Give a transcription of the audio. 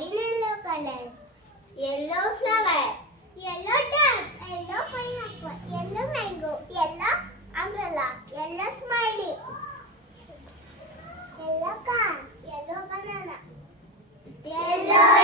in yellow color. Yellow flower. Yellow duck. Yellow pineapple. Yellow mango. Yellow umbrella. Yellow smiley. Yellow car. Yellow banana. Yellow